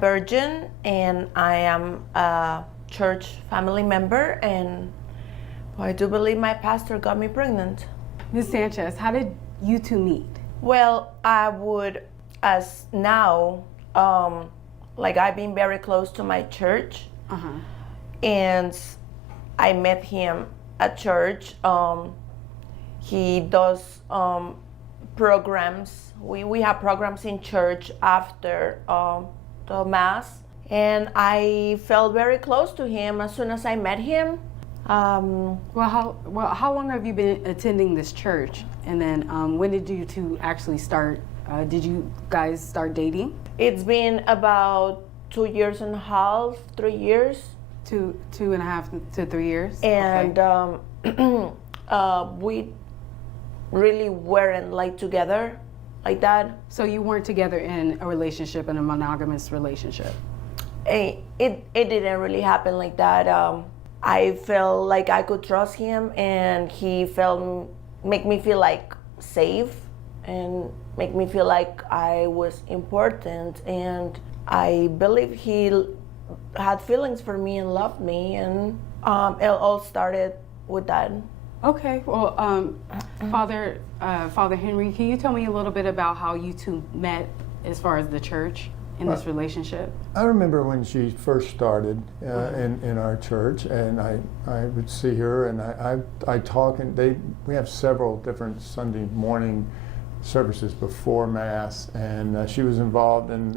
Virgin, and I am a church family member, and I do believe my pastor got me pregnant. Ms. Sanchez, how did you two meet? Well, I would, as now, like I've been very close to my church, and I met him at church. He does programs. We have programs in church after the mass, and I felt very close to him as soon as I met him. How long have you been attending this church? And then when did you two actually start? Did you guys start dating? It's been about 2.5 years, 3 years. 2.5 to 3 years. And okay. We really weren't like together like that. So you weren't together in a relationship, in a monogamous relationship? It didn't really happen like that. I felt like I could trust him, and he make me feel like safe and make me feel like I was important, and I believe he had feelings for me and loved me, and it all started with that. Okay, well, Father Henry, can you tell me a little bit about how you two met as far as the church in this relationship? I remember when she first started in our church, and I would see her, and I talk, and we have several different Sunday morning services before Mass, and she was involved in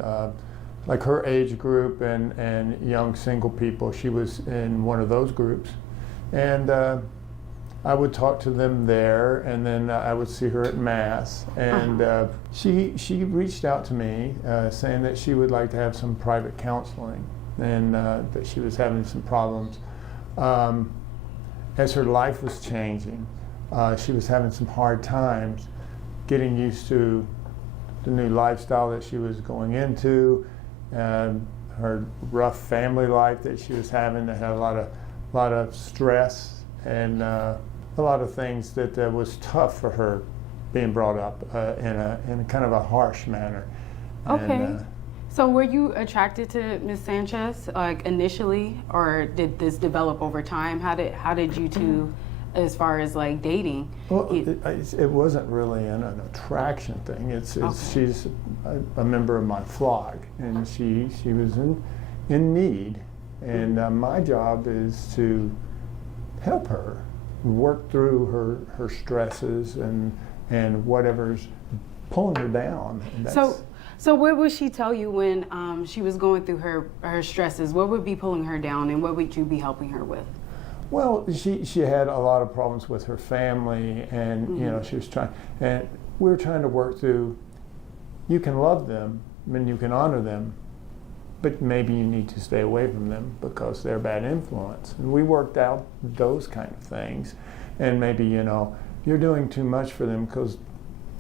like her age group and young single people. She was in one of those groups, and I would talk to them there, and then I would see her at Mass, and she reached out to me saying that she would like to have some private counseling, and that she was having some problems. As her life was changing, she was having some hard times getting used to the new lifestyle that she was going into, her rough family life that she was having, that had a lot of stress and a lot of things that was tough for her, being brought up in a kind of a harsh manner. Okay. And, so were you attracted to Ms. Sanchez like initially, or did this develop over time? How did you two, as far as like dating? Well, it wasn't really an attraction thing. She's a member of my flock, and she was in need, and my job is to help her work through her stresses and whatever's pulling her down. So what would she tell you when she was going through her stresses? What would be pulling her down, and what would you be helping her with? Well, she had a lot of problems with her family, and you know, she was trying, and we were trying to work through. You can love them and you can honor them, but maybe you need to stay away from them because they're a bad influence. And we worked out those kind of things. And maybe, you know, you're doing too much for them because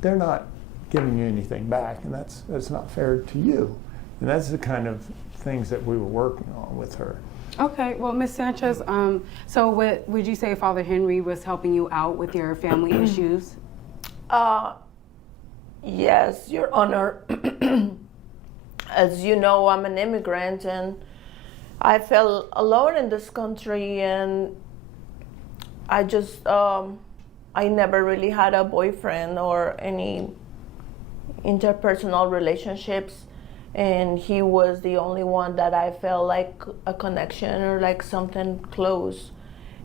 they're not giving you anything back, and that's not fair to you. And that's the kind of things that we were working on with her. Okay, well, Ms. Sanchez, so what would you say Father Henry was helping you out with your family issues? Yes, Your Honor. As you know, I'm an immigrant, and I felt alone in this country, and I just, I never really had a boyfriend or any interpersonal relationships, and he was the only one that I felt like a connection or like something close.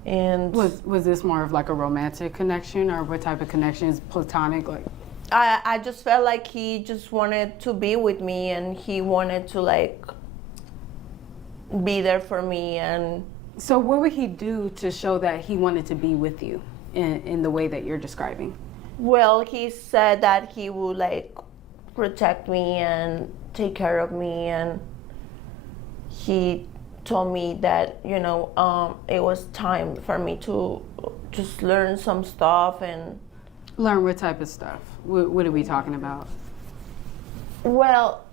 And was this more of like a romantic connection, or what type of connection? Is platonic, like? I just felt like he just wanted to be with me, and he wanted to like be there for me. And so what would he do to show that he wanted to be with you in the way that you're describing? Well, he said that he would like protect me and take care of me, and he told me that, you know, it was time for me to just learn some stuff. And learn what type of stuff? What are we talking about? Well,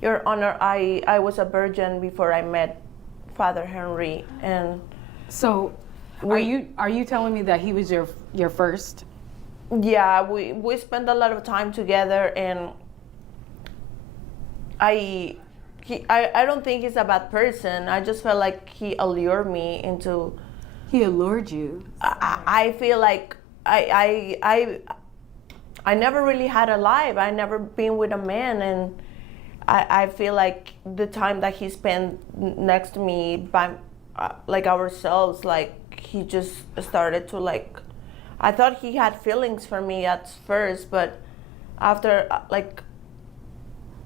Your Honor, I was a virgin before I met Father Henry, and so are you telling me that he was your first? Yeah, we spent a lot of time together, and I don't think he's a bad person. I just felt like he allured me into. He allured you. I feel like I never really had a life. I never been with a man, and I feel like the time that he spent next to me by like ourselves, like he just started to like. I thought he had feelings for me at first, but after like.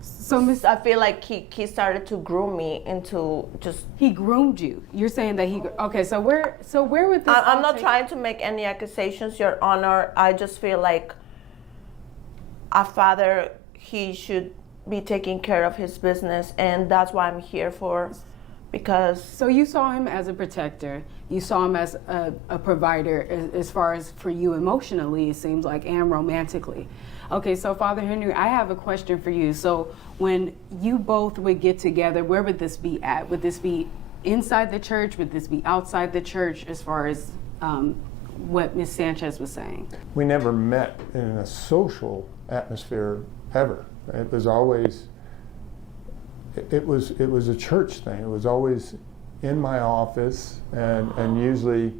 So I feel like he started to groom me into just. He groomed you. You're saying that he. Okay, so where would this? I'm not trying to make any accusations, Your Honor. I just feel like a father, he should be taking care of his business, and that's why I'm here for, because. So you saw him as a protector. You saw him as a provider, as far as for you emotionally, it seems like, and romantically. Okay, so Father Henry, I have a question for you. So when you both would get together, where would this be at? Would this be inside the church? Would this be outside the church, as far as what Ms. Sanchez was saying? We never met in a social atmosphere ever. It was always, it was a church thing. It was always in my office, and usually,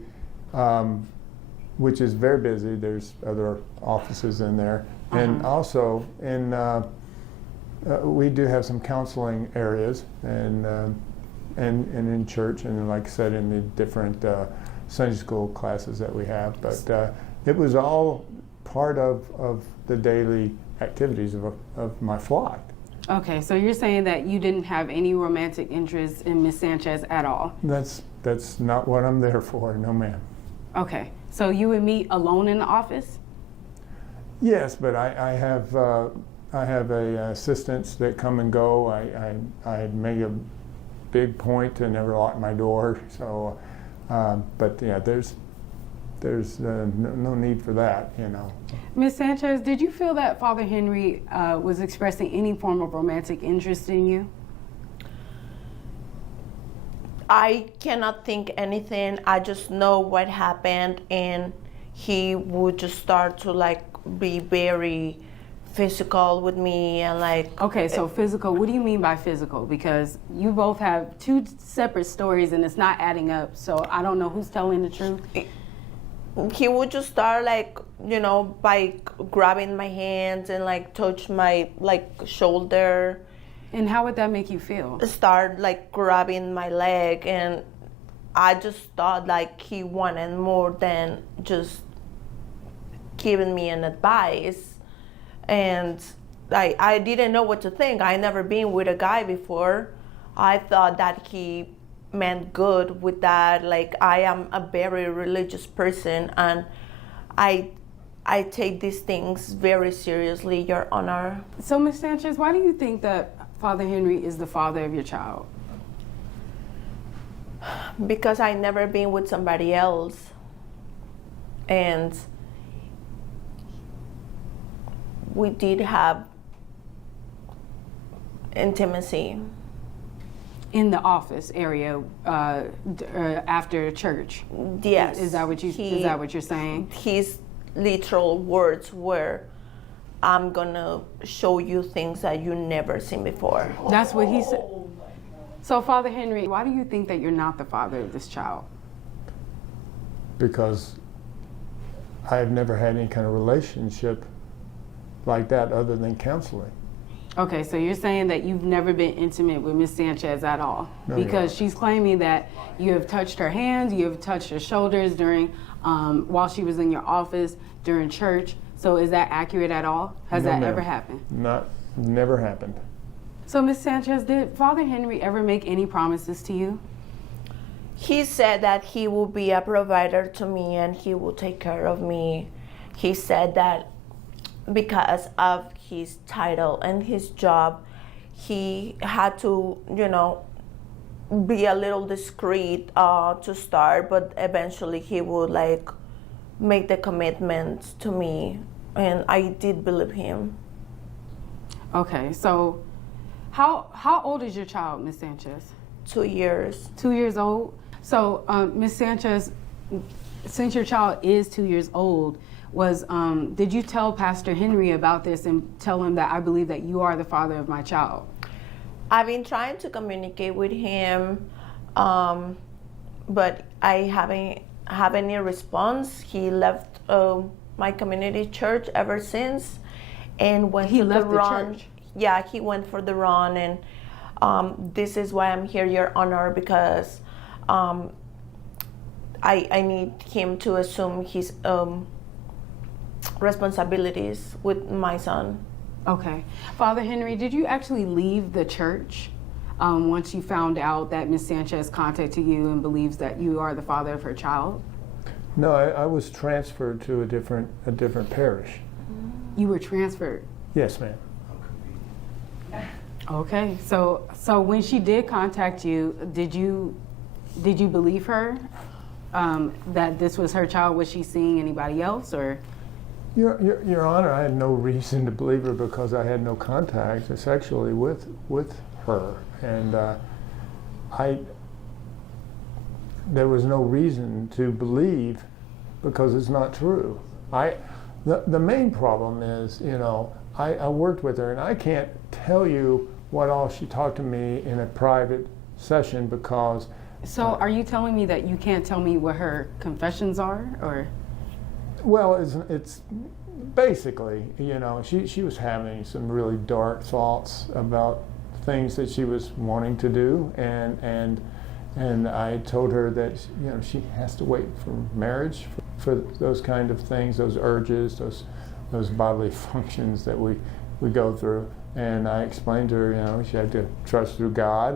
which is very busy. There's other offices in there. And also, we do have some counseling areas, and in church, and like I said, in the different Sunday school classes that we have. But it was all part of the daily activities of my flock. Okay, so you're saying that you didn't have any romantic interest in Miss Sanchez at all? That's not what I'm there for, no ma'am. Okay, so you would meet alone in the office? Yes, but I have assistants that come and go. I make a big point to never lock my door. So, but yeah, there's no need for that, you know. Ms. Sanchez, did you feel that Father Henry was expressing any form of romantic interest in you? I cannot think anything. I just know what happened, and he would just start to like be very physical with me, and like. Okay, so physical, what do you mean by physical? Because you both have two separate stories and it's not adding up, so I don't know who's telling the truth. He would just start like, you know, by grabbing my hands and like touch my like shoulder. And how would that make you feel? Start like grabbing my leg, and I just thought like he wanted more than just giving me an advice. And I didn't know what to think. I never been with a guy before. I thought that he meant good with that. Like, I am a very religious person, and I take these things very seriously, Your Honor. So, Ms. Sanchez, why do you think that Father Henry is the father of your child? Because I never been with somebody else, and we did have intimacy. In the office area after church? Yes. Is that what you're saying? His literal words were, "I'm gonna show you things that you never seen before." That's what he said. So, Father Henry, why do you think that you're not the father of this child? Because I have never had any kind of relationship like that other than counseling. Okay, so you're saying that you've never been intimate with Miss Sanchez at all? No, because she's claiming that you have touched her hands, you have touched her shoulders during, while she was in your office, during church. So is that accurate at all? Has No, that ma'am. ever happened? Never happened. So, Miss Sanchez, did Father Henry ever make any promises to you? He said that he will be a provider to me and he will take care of me. He said that because of his title and his job, he had to, you know, be a little discreet to start, but eventually he would like make the commitment to me, and I did believe him. Okay, so how old is your child, Miss Sanchez? 2 years. 2 years old. So, Miss Sanchez, since your child is 2 years old, did you tell Pastor Henry about this and tell him that I believe that you are the father of my child? I've been trying to communicate with him, but I haven't have any response. He left my community church ever since, and went He for left the the run. church? Yeah, he went for the run, and this is why I'm here, Your Honor, because I need him to assume his responsibilities with my son. Okay. Father Henry, did you actually leave the church once you found out that Ms. Sanchez contacted you and believes that you are the father of her child? No, I was transferred to a different parish. You were transferred. Yes, ma'am. Okay. So when she did contact you, did you believe her that this was her child? Was she seeing anybody else, or? Your Honor, I had no reason to believe her because I had no contact sexually with her, and there was no reason to believe because it's not true. The main problem is, I worked with her, and I can't tell you what all she talked to me in a private session because. So are you telling me that you can't tell me what her confessions are, or? Well, it's basically, she was having some really dark thoughts about things that she was wanting to do, and I told her that she has to wait for marriage for those kind of things, those urges, those bodily functions that we go through. And I explained to her, she had to trust through God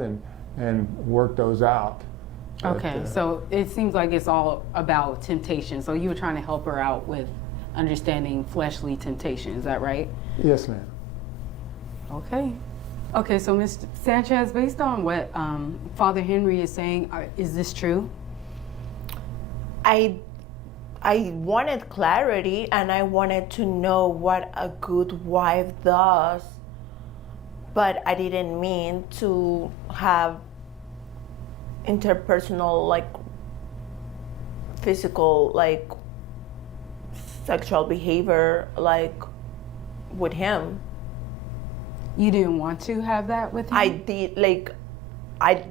and work those out. Okay, so it seems like it's all about temptation. So you were trying to help her out with understanding fleshly temptation. Is that right? Yes, ma'am. Okay. Okay, so Ms. Sanchez, based on what Father Henry is saying, is this true? I wanted clarity, and I wanted to know what a good wife does, but I didn't mean to have interpersonal, physical, sexual behavior, with him. You didn't want to have that with him? I did,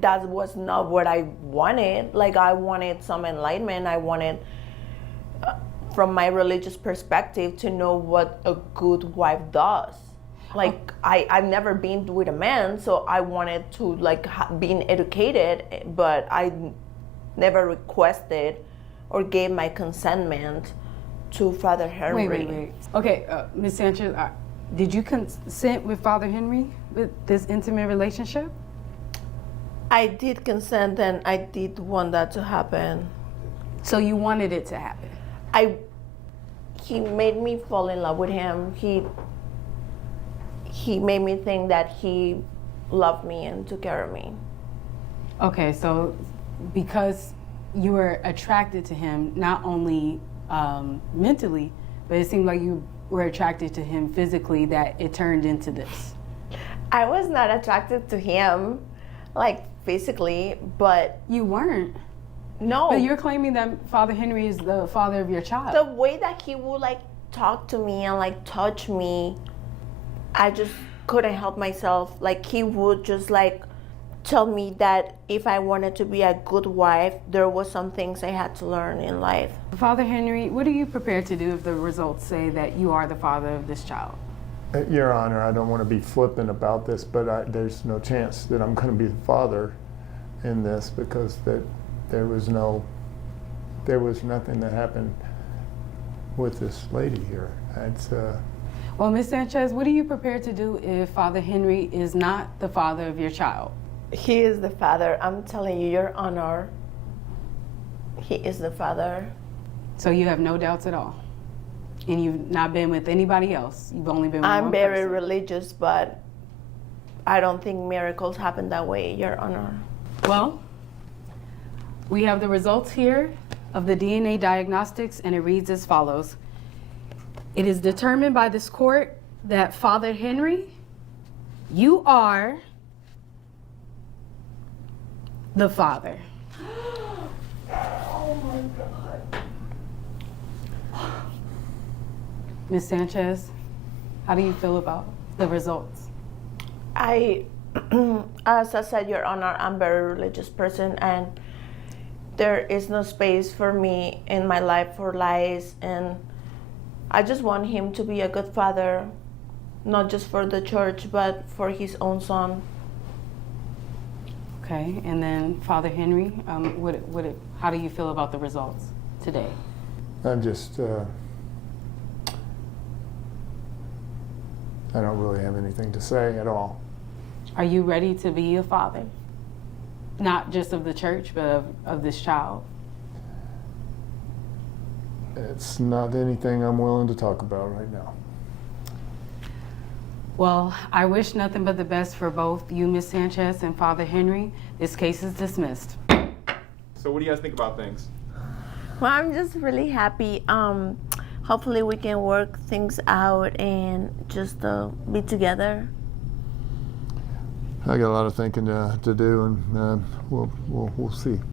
that was not what I wanted. I wanted some enlightenment. I wanted, from my religious perspective, to know what a good wife does. I've never been with a man, so I wanted to being educated, but I never requested or gave my consentment to Father Henry. Wait. Okay, Ms. Sanchez, did you consent with Father Henry with this intimate relationship? I did consent, and I did want that to happen. So you wanted it to happen? He made me fall in love with him. He made me think that he loved me and took care of me. Okay, so because you were attracted to him, not only mentally, but it seemed like you were attracted to him physically, that it turned into this. I was not attracted to him, physically, but... You weren't? No. But you're claiming that Father Henry is the father of your child. The way that he would, talk to me and, touch me, I just couldn't help myself. He would just, tell me that if I wanted to be a good wife, there was some things I had to learn in life. Father Henry, what are you prepared to do if the results say that you are the father of this child? Your Honor, I don't want to be flippant about this, but there's no chance that I'm going to be the father in this because there was nothing that happened with this lady here. Well, Ms. Sanchez, what are you prepared to do if Father Henry is not the father of your child? He is the father. I'm telling you, Your Honor. He is the father. So you have no doubts at all? And you've not been with anybody else? You've only been with one I'm very person? religious, but I don't think miracles happen that way, Your Honor. Well, we have the results here of the DNA diagnostics, and it reads as follows. It is determined by this court that Father Henry, you are the father. Oh my God. Ms. Sanchez, how do you feel about the results? I as I said, Your Honor, I'm a very religious person, and there is no space for me in my life for lies, and I just want him to be a good father, not just for the church, but for his own son. Okay, and then Father Henry, how do you feel about the results today? I'm just, I don't really have anything to say at all. Are you ready to be a father? Not just of the church, but of this child? It's not anything I'm willing to talk about right now. Well, I wish nothing but the best for both you, Ms. Sanchez, and Father Henry. This case is dismissed. So what do you guys think about things? Well, I'm just really happy. Hopefully we can work things out and just be together. I got a lot of thinking to do, and we'll see.